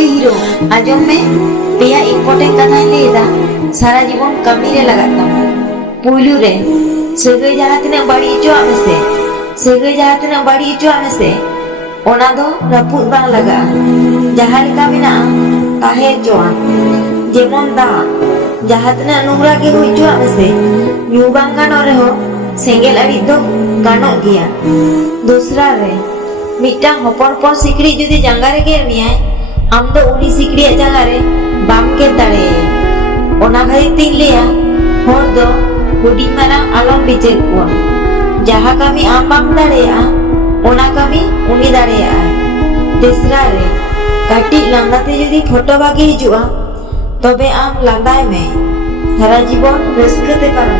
ओए हीरो आजम में पेया इम्पोर्टेंट कथा लेदा सारा जीवन कमी रे लगा तमा पुलू रे सगई जहां तिना बाड़ी चो आमेसे सगई जहां तिना बाड़ी चो आमेसे ओना दो रपुद बांग लगा जहां लेका मिना ताहे चोआ जेमन दा जहां तिना नुंगरा के हुई चो आमेसे न्यू बांग गानो रे हो सेंगेल अड़ी दो गानो गिया दूसरा रे मिटा हपन पन सिकड़ी जुदी जांगा रे गेर मिया आम दो उनी सिकड़ी जांगा रे बाम के दाड़े ओना खाई तीन लिया होर दो हुडी मारा आलम बिचर कुआ जहां कमी आम बाम दाड़े ओना कमी उनी दाड़े तेसरा रे काटी लांदाते जुदी फोटो बागी हिजुआ तबे आम लांदाय में सारा जीवन रस्कते पारो।